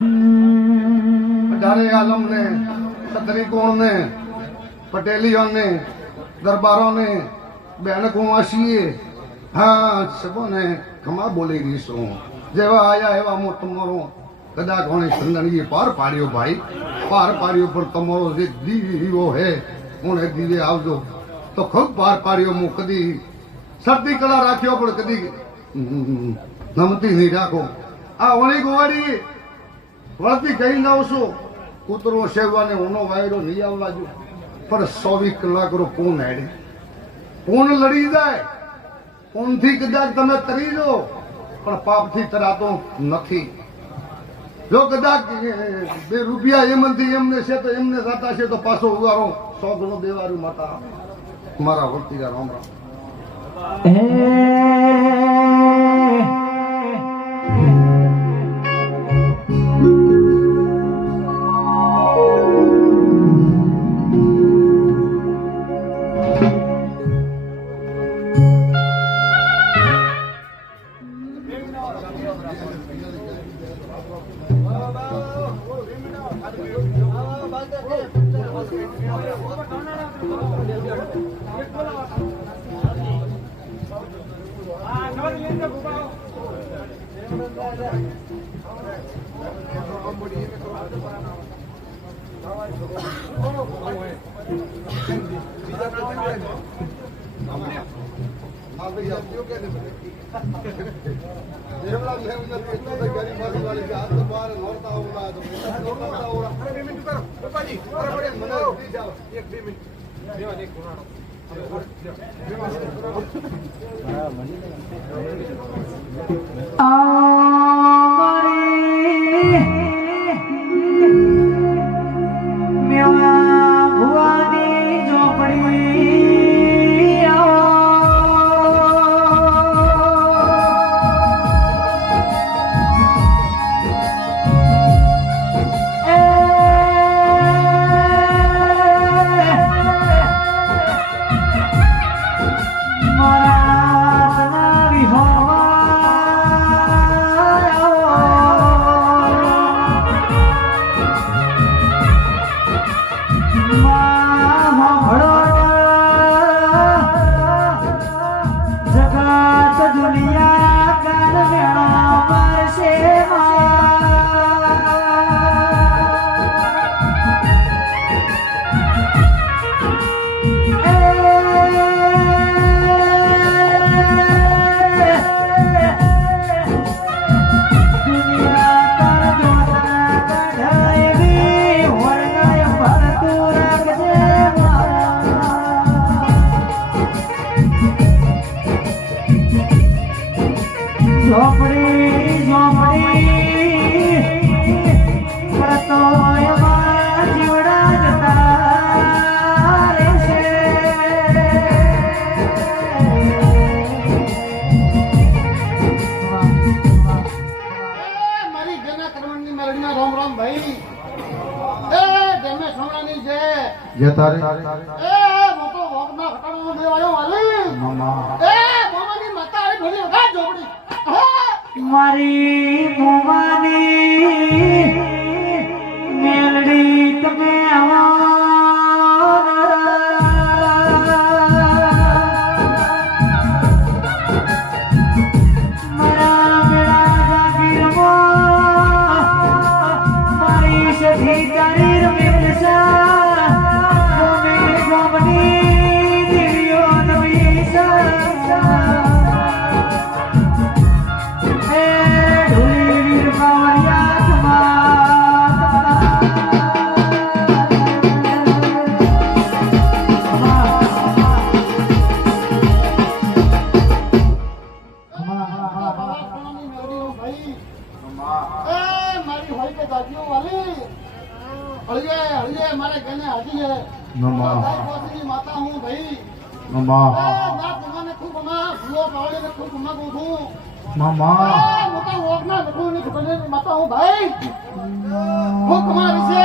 અઢારે આલમ ને, સત્રીકોણ ને, પટેલીઓ ને, દરબારો ને, બેન કુંવાસીએ, હા સબોને ખમા બોલી રહીશું. જેવા આયા એવા હું તમારો કદાચ કોણે સંગણીએ પાર પાડ્યો ભાઈ, પાર પાડ્યો. પણ તમારો જે દીવો હે કોણે દીવે આવજો તો ખૂબ પાર પાડ્યો. હું કદી શરદી કળા રાખ્યો પણ કદી નમતી નહીં રાખો. આ ઓણી ગોવાડી વળતી કહી ના આવશો કૂતરો સેવવાને ઊનો વાયરો નહીં આવવા જો. પણ 24 કલાક રો કોણ હેડે, કોણ લડી જાય. કોણથી કદાચ તમે તરી દો પણ પાપથી તરાતો નથી. જો કદાચ 2 રૂપિયા એમથી એમને છે તો એમને થતા છે તો પાછો ઉગારો 100 ગણો દેવાનું માતા મારા વળતી રામ રામ. મારી મોમાની મેલડી તમે મારા મેળા જાગીરમાં મારી સધી તારી રમેશા ગમની દિવ્યો નવી माता हूँ भाई मामा ना तुम्हारे खूब मामा भूलो पावले ने खूब मामा को हूँ मामा मोटा वोगना देखो नहीं खबरने माता हूँ भाई खूब तुम्हारे से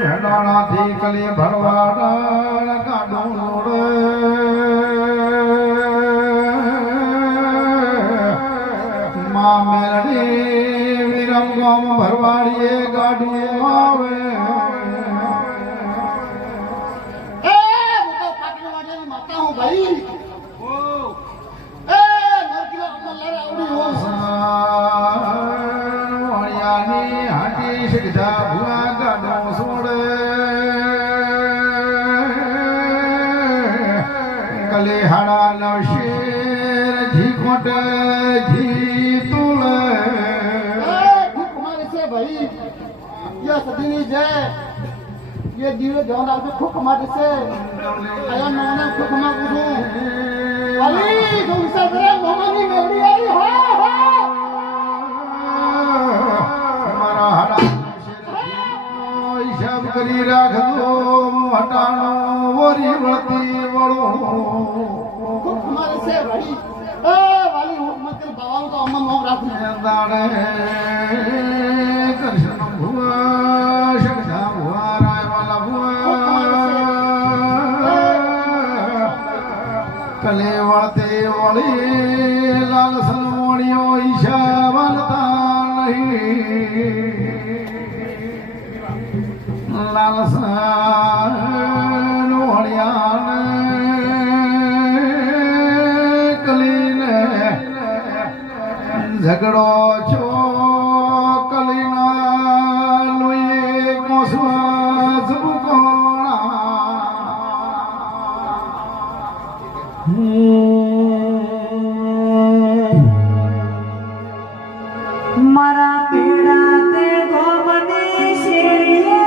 भेड़ाना थी कली भरवाड़ा का डोड़ घी खोटे घी तुले कुमारी से भाई ये सदीनी जय ये दिवे जान आके खुक मार से आया नौने खुक मार गुरु अली जो इसे तेरे मोहनी मेरी आई हो हमारा हरा हिसाब करी राख दो हटानो वरी वळती वळो खुक मार से भाई ए वाली मत कर बाबा तो अम्मा नोम राख दाड़े कृष्ण भुआ शक्ता भुआ राय वाला भुआ कले वळते वळी लाल सनवणियो ईशा वलता नहीं लाल सनवणियान कलीने झगड़ो छो कलीना लोये कोसवा जुबकोणा मारा पीड़ा ते गोमनी शेरिए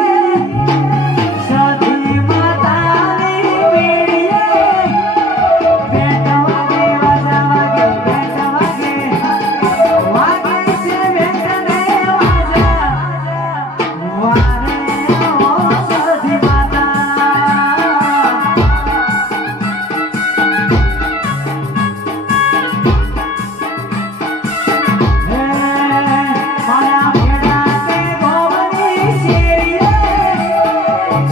सदी माता ने पीड़िए बेटवा के वाजा वागे बेटवा के वागे से बेटने वाजा वारे ओ सदी माता माया भेड़ा के गोवनी शेरिए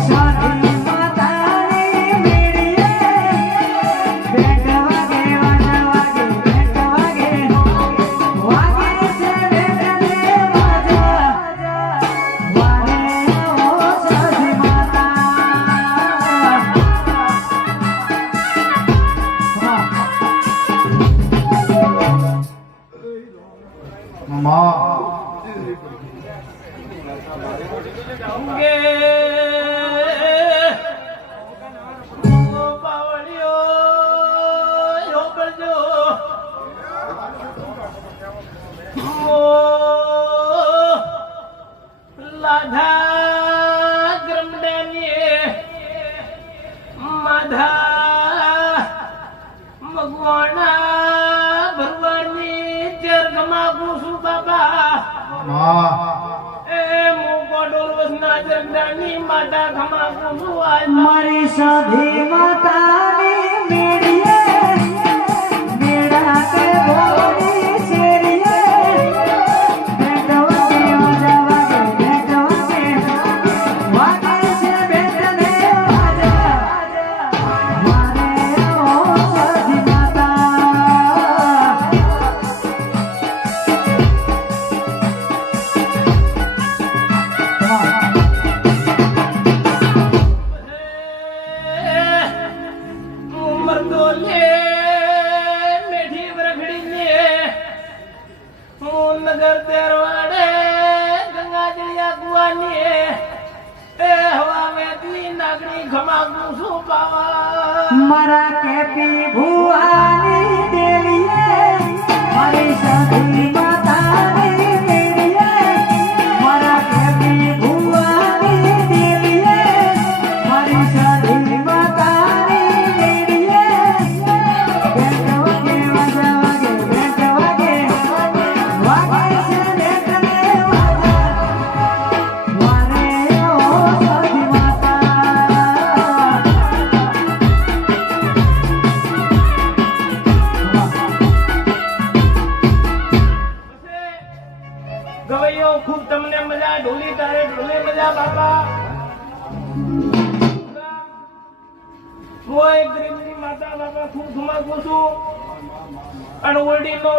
सदी माता ने मेरिए बेटवा के वाजा वागे बेटवा के वागे से बेटने वाजा वारे ओ सदी माता माँ गे ओ बावड़ियो यो बजो ओ लाधा ग्रमडनिए माधा मगवाना भरवानी जरगमा गुसु बाबा माँ ए मुको डोलवस ना जरगडानी माता खमा गुसु आय मारी सधी माता ने मेरिए बेड़ा के गोवनी शेरिए बेटवा के वाजा वागे बेटवा के वागे से बेटने वाजा वारे ओ सधी माता मर्दोले मेठी रखड़ी ने नगर तेरवाड़े गंगा जड़िया गुआनी ए हवा में इतनी नागरी खमा गुसु पावा मरा के पी भुआनी देलिए मारी सधी माता ने मेरिए मरा के पी भुआनी देलिए मारी सधी माता ने मेरिए बेटवा के वाजा वागे बेटवा के वागे से बेटने वाजा वारे ओ सधी माता ગવૈયો ખૂબ તમને મજા ઢોલી તારે ઢોલે મજા બાપા હું એક ગરીબની માતા બાપા ખૂબ ધુમા છું અને ઓરડીનો